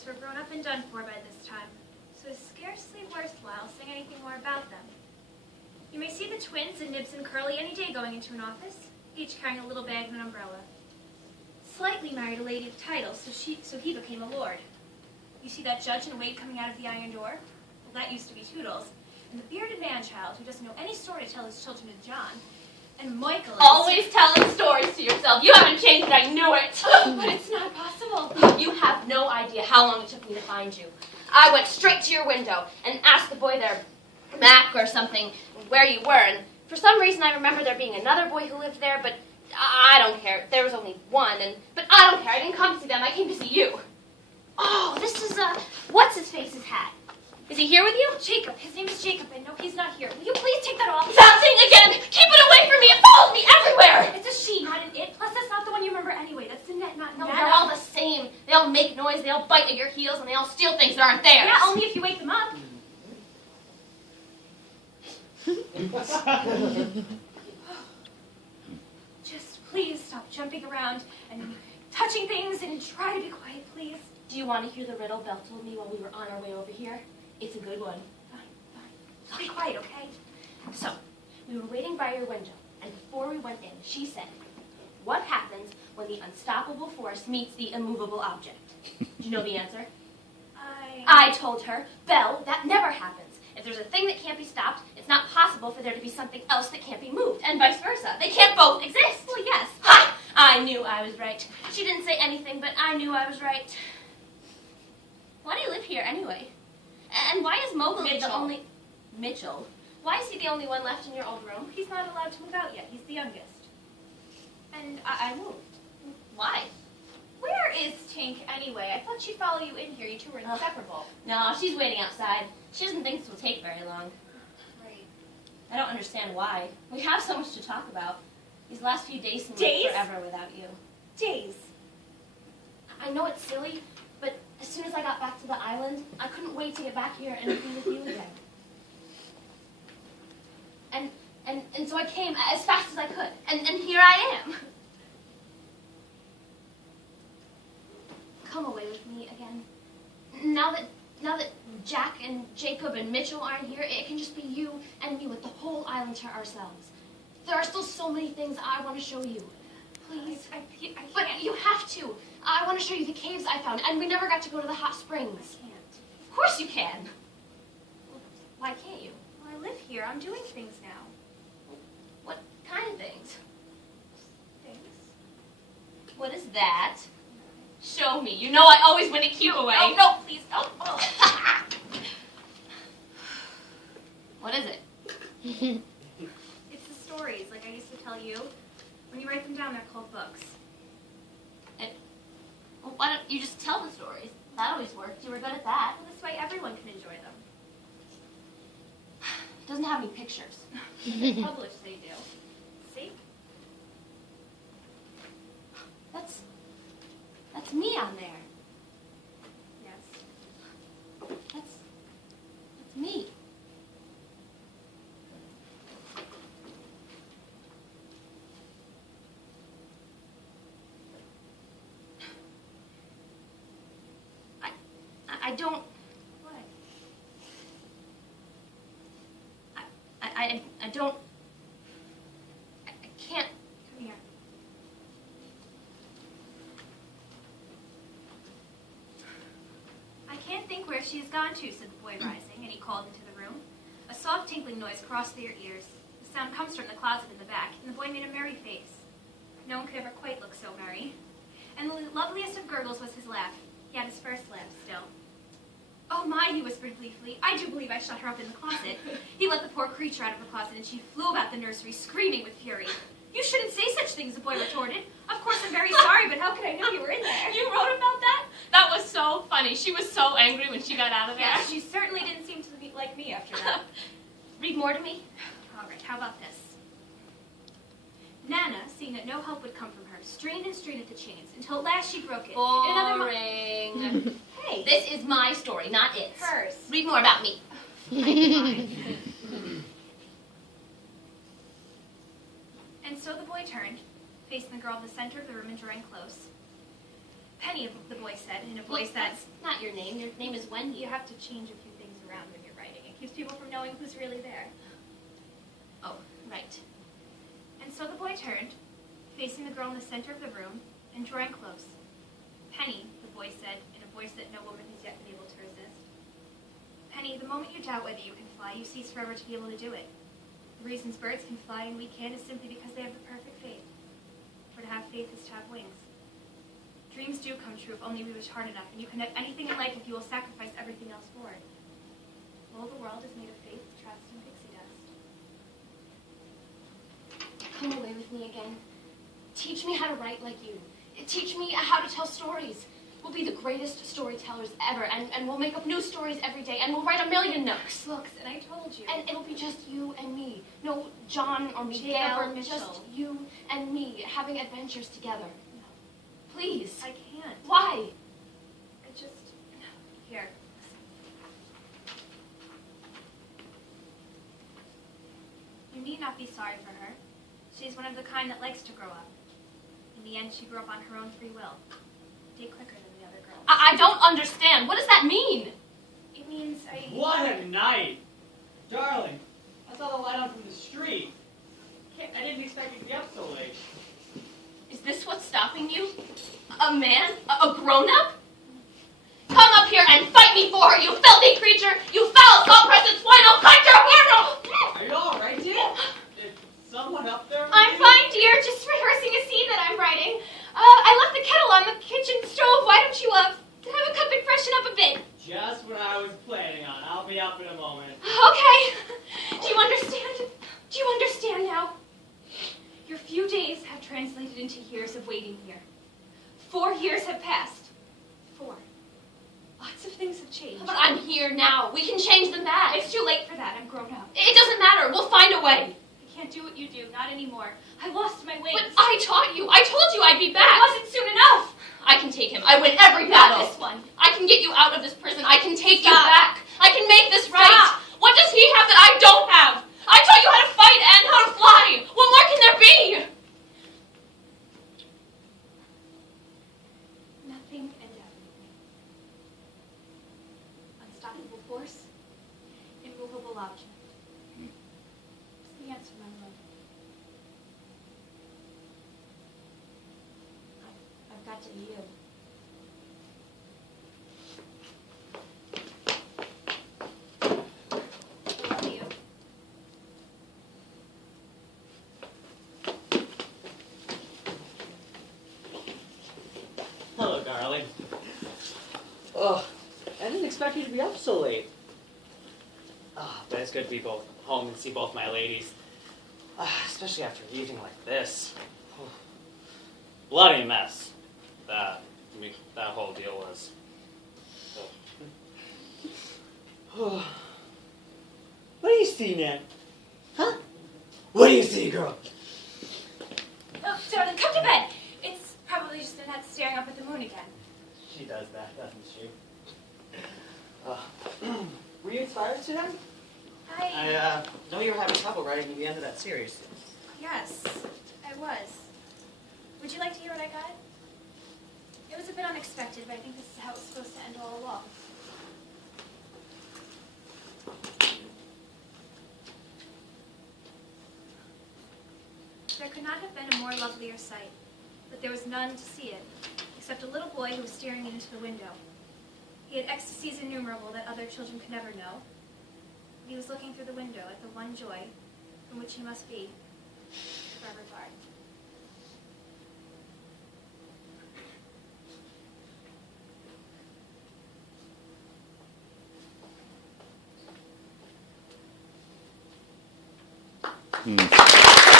boys were grown up and done for by this time, so it's scarcely worthwhile saying anything more about them. You may see the twins and Nibs and Curly any day going into an office, each carrying a little bag and an umbrella. Slightly married a lady of title, so he became a lord. You see that judge in wig coming out of the iron door? Well, that used to be Toodles. And the bearded man-child who doesn't know any story to tell his children is John. And Michael is... Always telling stories to yourself. You haven't changed it, I knew it. But it's not possible. You have no idea how long it took me to find you. I went straight to your window and asked the boy there, Mac or something, where you were. And for some reason I remember there being another boy who lived there, but I don't care. There was only one, but I don't care. I didn't come to see them. I came to see you. Oh, this is, what's-his-face's hat. Is he here with you? Jacob. His name is Jacob, and no, he's not here. Will you please take that off? That thing again! Keep it away from me! It follows me everywhere! It's a she, not an it. Plus, that's not the one you remember anyway. That's the net, not No, Nana. they're all the same. They all make noise, they all bite at your heels, and they all steal things that aren't theirs. Yeah, only if you wake them up. Just please stop jumping around and touching things and try to be quiet, please. Do you want to hear the riddle Belle told me while we were on our way over here? It's a good one. Fine. Just be quiet, okay? So, we were waiting by your window, and before we went in, she said, what happens when the unstoppable force meets the immovable object? Do you know the answer? I told her, Belle, that never happens. If there's a thing that can't be stopped, it's not possible for there to be something else that can't be moved, and vice versa. They can't both exist. Well, yes. Ha! I knew I was right. She didn't say anything, but I knew I was right. Why do you live here, anyway? And why is Mowgli the only... Mitchell? Why is he the only one left in your old room? He's not allowed to move out yet. He's the youngest. And I moved. Why? Where is Tink, anyway? I thought she'd follow you in here. You two were inseparable. No, she's waiting outside. She doesn't think this will take very long. Right. I don't understand why. We have so much to talk about. These last few days seem Days? like forever without you. Days. I know it's silly, but as soon as I got back to the island, I couldn't wait to get back here and be with you again. And so I came as fast as I could, and here I am. Come away with me again. Now that Jack and Jacob and Mitchell aren't here, it can just be you and me with the whole island to ourselves. There are still so many things I want to show you. Please. I can't. But you have to. I want to show you the caves I found, and we never got to go to the hot springs. I can't. Of course you can. Why can't you? Well, I live here. I'm doing things now. What kind of things? Things? What is that? Show me. You know I always win a cute away. No, please, don't. Oh. What is it? It's the stories, like I used to tell you. When you write them down, they're called books. Well, why don't you just tell the stories? That always worked. You were good at that. Well, this way everyone can enjoy them. It doesn't have any pictures. Published, they do. See? That's me on there. Yes. That's me. I don't... What? I don't... I can't... Come here. I can't think where she has gone to, said the boy, rising, and he called into the room. A soft tinkling noise crossed their ears. The sound comes from the closet in the back, and the boy made a merry face. No one could ever quite look so merry. And the loveliest of gurgles was his laugh. He had his first laugh still. Oh my, he whispered gleefully. I do believe I shut her up in the closet. He let the poor creature out of her closet, and she flew about the nursery, screaming with fury. You shouldn't say such things, the boy retorted. Of course, I'm very sorry, but how could I know you were in there? You wrote about that? That was so funny. She was so angry when she got out of there. Yeah, she certainly didn't seem to be like me after that. Read more to me. All right, how about this? Nana, seeing that no help would come from her, strained and strained at the chains, until at last she broke it. Boring. Hey. This is my story, not its. Hers. Read more about me. And so the boy turned, facing the girl in the center of the room and drawing close. Penny, the boy said, in a voice that's... Not your name. Your name is Wendy. You have to change a few things around when you're writing. It keeps people from knowing who's really there. Oh, right. And so the boy turned, facing the girl in the center of the room, and drawing close. Penny, the boy said, in a voice that no woman has yet been able to resist. Penny, the moment you doubt whether you can fly, you cease forever to be able to do it. The reasons birds can fly and we can't is simply because they have the perfect faith. For to have faith is to have wings. Dreams do come true if only we wish hard enough, and you can have anything in life if you will sacrifice everything else for it. Well, the world is made of faith, trust, and pixie dust. Come away with me again. Teach me how to write like you. Teach me how to tell stories. We'll be the greatest storytellers ever, and we'll make up new stories every day, and we'll write a million nooks. Books, and I told you. And it'll be just you and me. No John or Miguel, or Mitchell. just you and me having adventures together. No. Please. I can't. Why? I just... Here. You need not be sorry for her. She's one of the kind that likes to grow up. In the end, she grew up on her own free will. A day quicker than the other girls. I don't understand. What does that mean? It means What a night! Darling, I saw the light on from the street. I didn't expect you to be up so late. Is this what's stopping you? A man? A grown-up? Come up here and fight me for her, you filthy creature! You foul, salt-pressed swine! Cut your hair! Are you all right, dear? Is someone up there? with I'm you? fine, dear. Just rehearsing a scene that I'm writing. I left the kettle on the kitchen stove. Why don't you, have a cup and freshen up a bit? Just what I was planning on. I'll be up in a moment. Okay. Do you understand? Do you understand now? Your few days have translated into years of waiting here. 4 years have passed. 4. Lots of things have changed. But I'm here now. We can change them back. It's too late for that. I'm grown up. It doesn't matter. We'll find a way. I can't do what you do. Not anymore. I lost my wings. But I taught you. I told you I'd be back. It wasn't soon enough. I can take him. I win every Not battle. this one. I can get you out of this prison. I can take you Stop. back. I can make this right. Stop. What does he have that I don't have? I taught you how to fight and how to fly. What more can there be? Nothing and everything. Unstoppable force, immovable object. It's the answer, my love. I've got to yield. I love you. Hello, darling. Oh, I didn't expect you to be up so late. But it's good to be both home and see both my ladies. Especially after an evening like this. Bloody mess. That whole deal was. What do you see, Nan? Huh? What do you see, girl? Oh, darling, come to bed. It's probably just Annette staring up at the moon again. She does that, doesn't she? Were you inspired today? I know you were having trouble writing the end of that series. Yes, I was. Would you like to hear what I got? It was a bit unexpected, but I think this is how it was supposed to end all along. There could not have been a more lovelier sight, but there was none to see it, except a little boy who was staring into the window. He had ecstasies innumerable that other children could never know. He was looking through the window at the one joy from which he must be forever barred. Hmm.